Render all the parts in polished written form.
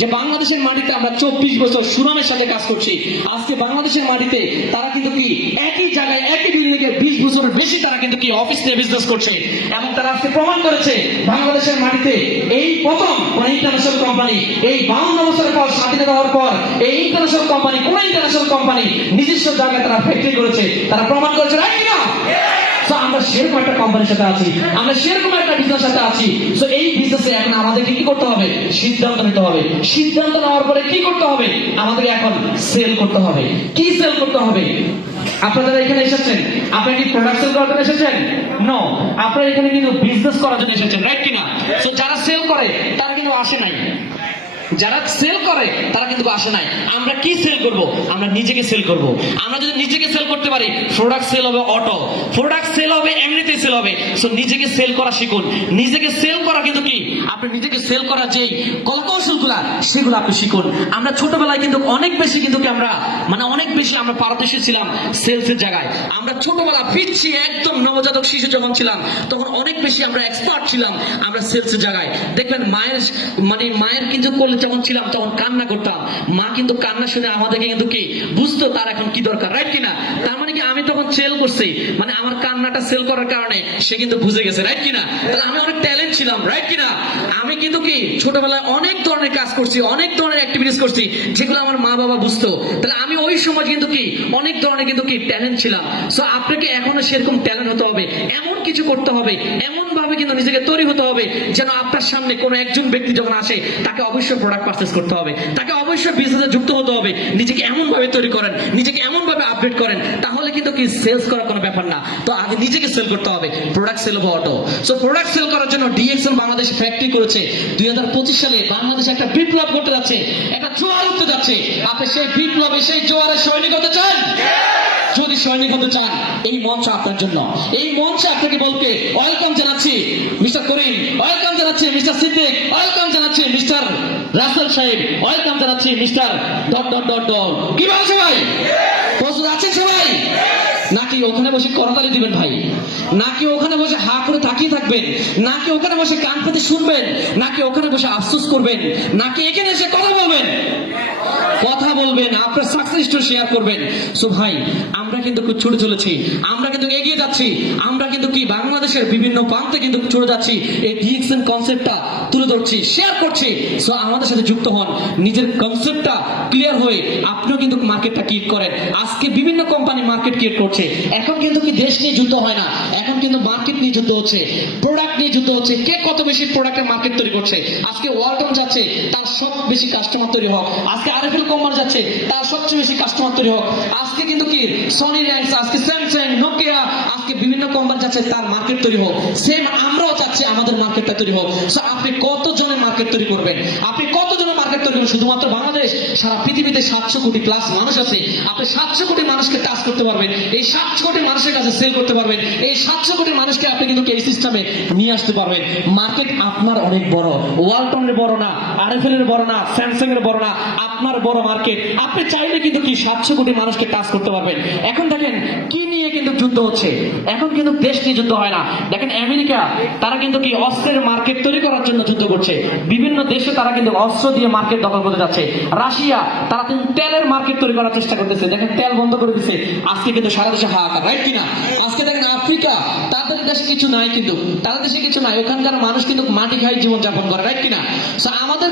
যে বাংলাদেশের মাটিতে আমরা 24 বছর সুনামের সাথে কাজ করছি। আজকে বাংলাদেশের মাটিতে তারা কিন্তু কি একই জায়গায় একই বিল্ডিংয়ে 20 বছরের বেশি তারা কিন্তু কি অফিস নিয়ে বিজনেস করছে এবং তারা আজকে প্রমাণ করেছে বাংলাদেশের মাটিতে এই প্রথম কোন ইন্টারন্যাশনাল কোম্পানি এই 52 বছরের পর স্বাধীনতা হওয়ার পর এই ইন্টারন্যাশনাল কোম্পানি কোন ইন্টারন্যাশনাল কোম্পানি নিজস্ব জায়গায় তারা ফ্যাক্টরি করেছে, তারা প্রমাণ করেছে, রাইট কিনা? আমরা সেরকম একটা কোম্পানির সাথে আছি, আমরা সেরকম একটা বিজনেস সাথে আছি। সো এই বিজনেসে এখন আমাদেরকে কি করতে হবে? সিদ্ধান্ত নিতে হবে। সিদ্ধান্ত নেওয়ার পরে কি করতে হবে? আমাদের এখন সেল করতে হবে। কি সেল করতে হবে? আপনারা এখানে এসেছেন, আপনারা কি প্রোডাক্ট সেল করার জন্য এসেছেন? নো, আপনারা এখানে কিন্তু বিজনেস করার জন্য এসেছেন, রাইট কিনা? সো যারা সেল করে তারা কিন্তু আসে নাই, যারা সেল করে তারা কিন্তু আসে নাই। আমরা কি সেল করব? আমরা নিজেকে সেল করব। আমরা যদি নিজেকে সেল করতে পারি, প্রোডাক্ট সেল হবে, অটো প্রোডাক্ট সেল হবে, এমনিতেই সেল হবে। সো নিজেকে সেল করা শিখুন। নিজেকে সেল করা কিন্তু কি, আপনি নিজেকে সেল করার যে কৌশলগুলা সেগুলো আপনি শিখুন। আমরা ছোটবেলায় কিন্তু অনেক বেশি কিন্তু কি আমরা অনেক বেশি আমরা পারদর্শী ছিলাম সেলসের জায়গায়। আমরা ছোটবেলা পিচ্ছি একদম নবজাতক শিশু যখন ছিলাম তখন অনেক বেশি আমরা এক্সপার্ট ছিলাম আমরা সেলসের জায়গায়। দেখবেন মায়ের কিন্তু যখন ছিলাম তখন কান্না করতাম, মা কিন্তু কান্না শুনে আমাদেরকে কিন্তু কি বুঝতো তার এখন কি দরকার, রাইট কিনা? তার মানে কি আমি তখন সেল করছি, আমার কান্নাটা সেল করার কারণে সে কিন্তু বুঝে গেছে, রাইট কিনা? তাহলে আমি অনেক ট্যালেন্ট ছিলাম, রাইট কিনা? আমি কিন্তু কি ছোটবেলায় অনেক ধরনের কাজ করছি, অনেক ধরনের অ্যাক্টিভিটিস করছি যেগুলো আমার মা বাবা বুঝতো। তাহলে আমি ওই সময় কিন্তু কি অনেক ধরনের কিন্তু কি ট্যালেন্ট ছিলাম। সো আপনাকে এখনো সেরকম ট্যালেন্ট হতে হবে, এমন কিছু করতে হবে, এমন ভাবে কিন্তু নিজেকে তৈরি হতে হবে যেন আপনার সামনে কোনো একজন ব্যক্তি যখন আসে তাকে অবশ্যই প্রোডাক্ট পারচেজ করতে হবে, তাকে অবশ্যই বিজনেসে যুক্ত হতে হবে। নিজেকে এমন ভাবে তৈরি করেন, নিজেকে এমন ভাবে আপডেট করেন, তাহলে কিন্তু কি সেলস করা কোনো ব্যাপার না। তো আগে নিজেকে সেল করতে হবে। প্রোডাক্ট সেল হবে অটো। সো প্রোডাক্ট সেল করার জন্য ডিএক্সএল বাংলাদেশ ফ্যাক্টরি করেছে। 2025 সালে বাংলাদেশে একটা বিপ্লব ঘটতে যাচ্ছে, একটা জোয়ার উঠতে যাচ্ছে। আপনি সেই বিপ্লবে সেই জোয়ারের সৈনিক হতে চান? যদি সৈনিক হতে চান, এই মঞ্চ আপনার জন্য। এই মঞ্চে আপনাকে বলতে ওয়েলকাম জানাচ্ছি মিস্টার করিম, ওয়েলকাম জানাচ্ছি মিস্টার সিদ্দিক, ওয়েলকাম জানাচ্ছি মিস্টার রাসেল সাহেব, ওয়েলকাম জানাচ্ছি mister dot dot dot dot. কি বলছে ভাই? প্রস্তুত আছেন সবাই? নাকি ওখানে বসে করতালি দিবেন ভাই? নাকি ওখানে বসে হা করে তাকিয়ে থাকবেন? নাকি ওখানে বসে কান পেতে শুনবেন? নাকি ওখানে বসে আফসোস করবেন? নাকি এখানে এসে কথা বলবেন? কথা বলবেন, আপনার সাকসেস স্টোরি শেয়ার করবেন। সো ভাই, আমরা কিন্তু ছুটে চলেছি, আমরা কিন্তু এগিয়ে যাচ্ছি, আমরা কিন্তু কি বাংলাদেশের বিভিন্ন প্রান্তে কিন্তু চলে যাচ্ছি। এই ডিএক্সএন কনসেপ্টটা তুলে ধরছি, শেয়ার করছি। সো আমাদের সাথে যুক্ত হন, নিজের কনসেপ্টটা ক্লিয়ার হয়ে আপনিও কিন্তু মার্কেটটা ক্রিয়েট করেন। আজকে বিভিন্ন কোম্পানি মার্কেট ক্রিয়েট করছে। এখন কিন্তু কি দেশ নিয়ে যুদ্ধ হয় না, এখন কিন্তু মার্কেট নিয়ে যুদ্ধ হচ্ছে, প্রোডাক্ট নিয়ে যুদ্ধ হচ্ছে। কে কত বেশি প্রোডাক্টের মার্কেট তৈরি করছে। আজকে ওয়ালটন যাচ্ছে, তার সব বেশি কাস্টমার তৈরি হোক। আজকে আরএফএল কোম্পানি যাচ্ছে, তার সবচেয়ে বেশি কাস্টমার তৈরি হোক। আজকে কিন্তু কি সনি র্যাঙ্কস, আজকে স্যামসাং, নোকিয়া, আজকে বিভিন্ন কোম্পানি যাচ্ছে তার মার্কেট তৈরি হোক। সেম আমরাও চাচ্ছি আমাদের মার্কেটটা তৈরি হোক। সো আপনি কতজনের মার্কেট তৈরি করবেন? আপনি কতজনের মার্কেট তৈরি করবেন? শুধুমাত্র বাংলাদেশ, সারা পৃথিবীতে 700 কোটি প্লাস মানুষ আছে। আপনি 700 কোটি মানুষকে টাচ করতে পারবেন, এই 700 কোটি মানুষের কাছে সেল করতে পারবেন, এই 700 কোটি মানুষকে আপনি কিন্তু এই সিস্টেমে নিয়ে আসতে পারবেন। মার্কেট আপনার অনেক বড়, ওয়ালটনের বড় না, আরএফএল এর বড় না, স্যামসাং এর বড় না, আপনার বড় মার্কেট। আপনি চাইলে কিন্তু কি 700 কোটি মানুষকে টাচ করতে পারবেন। এখন দেখেন কি নিয়ে কিন্তু যুদ্ধ হচ্ছে, এখন কিন্তু দেশ নিয়ে যুদ্ধ হয় না। দেখেন আমেরিকা, তারা কিন্তু কি অস্ত্রের মার্কেট তৈরি করার জন্য যুদ্ধ করছে। বিভিন্ন দেশে তারা কিন্তু অস্ত্র দিয়ে মার্কেট দখল করতে যাচ্ছে। রাশিয়া, তারা কিন্তু তেলের মার্কেট তৈরি করার চেষ্টা করতেছে। দেখেন তেল বন্ধ করে দিচ্ছে, আজকে কিন্তু সারা দেশে হাহাকার, রাইট কিনা? আজকে দেখেন আফ্রিকা, তাদের দেশে কিছু নাই, কিন্তু তাদের দেশে কিছু নাই, ওখানকার মানুষ কিন্তু মাটি খাই জীবন যাপন করে, রাইট কিনা? আমাদের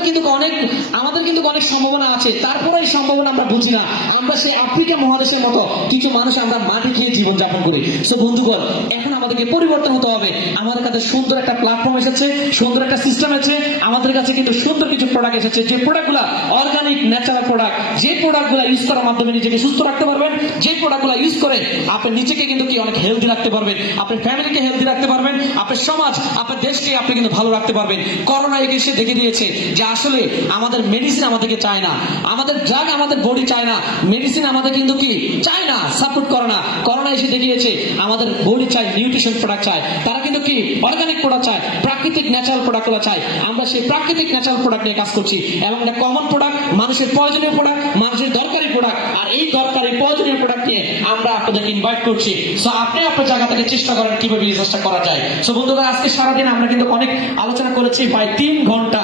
কিন্তু অনেক সম্ভাবনা আছে, তারপরে এই সম্ভাবনা আমরা বুঝি না। আমরা সেই আফ্রিকা মহাদেশের মতো কিছু মানুষ আমরা মাটি খেয়ে জীবন যাপন করি। সো বন্ধুগণ, এখন আমাদেরকে পরিবর্তন হতে হবে। আমাদের কাছে সুন্দর একটা প্ল্যাটফর্ম এসেছে, সুন্দর একটা সিস্টেম আছে, আমাদের কাছে কিন্তু সুন্দর কিছু প্রোডাক্ট এসেছে, যে প্রোডাক্টগুলো অর্গানিক ন্যাচারাল প্রোডাক্ট, যে প্রোডাক্টগুলো ইউজ করার মাধ্যমে নিজেকে সুস্থ রাখতে পারবেন, যে প্রোডাক্টগুলো ইউজ করে আপনি নিজেকে কিন্তু কি অনেক হেলদি রাখতে পারবেন, আপনার ফ্যামিলিকে হেলদি রাখতে পারবেন, আপনার সমাজ, আপনার দেশকে আপনি কিন্তু ভালো রাখতে পারবেন। করোনা এসে দেখে দিয়েছে যে আসলে আমাদের মেডিসিন আমাদেরকে চায় না, আমাদের ড্রাগ আমাদের বডি চায় না, মেডিসিন আমাদের কিন্তু কি চায় না, সাপোর্ট করে না। করোনা এসে দেখিয়েছে আমাদের বডি চাই নিউট্রিশন প্রোডাক্ট চায়, তারা কিন্তু কি অর্গানিক প্রোডাক্ট চায়, প্রাকৃতিক ন্যাচারাল প্রোডাক্টগুলো চায়। আমরা সেই প্রাকৃতিক ন্যাচারাল প্রোডাক্ট নিয়ে কাজ করছি এবং এটা কমন প্রোডাক্ট, মানুষের প্রয়োজনীয় প্রোডাক্ট, মানুষের দরকারি প্রোডাক্ট। আর এই দরকারি প্রয়োজনীয় প্রোডাক্ট নিয়ে আমরা আপনাদেরকে ইনভাইট করছি। সো আপনি আপনার জায়গা থেকে চেষ্টা করেন কিভাবে বিজনেসটা করা যায়। সো বন্ধুরা, আজকে সারাদিন আমরা কিন্তু অনেক আলোচনা করেছি, প্রায় 3 ঘন্টা।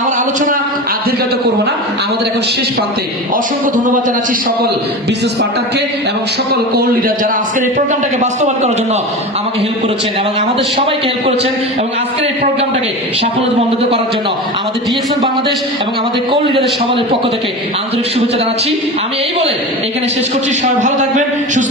আমার আলোচনা আর দীর্ঘায়িত করবো না, আমাদের এখন শেষ প্রান্তে। অসংখ্য ধন্যবাদ জানাচ্ছি সকল বিজনেস পার্টনারকে এবং সকল কোর লিডার যারা আজকের এই প্রোগ্রামটাকে বাস্তবায়ন করার জন্য আমাকে হেল্প করেছেন এবং আমাদের সবাইকে হেল্প করেছেন এবং আজকের এই প্রোগ্রামটাকে সাফল্যমণ্ডিত করার জন্য আমাদের ডিএক্সএল বাংলাদেশ এবং আমাদের কোর লিডারের সবাই পক্ষ থেকে আন্তরিক শুভেচ্ছা জানাচ্ছি। আমি এই বলে এখানে শেষ করছি। সবাই ভালো থাকবেন, সুস্থ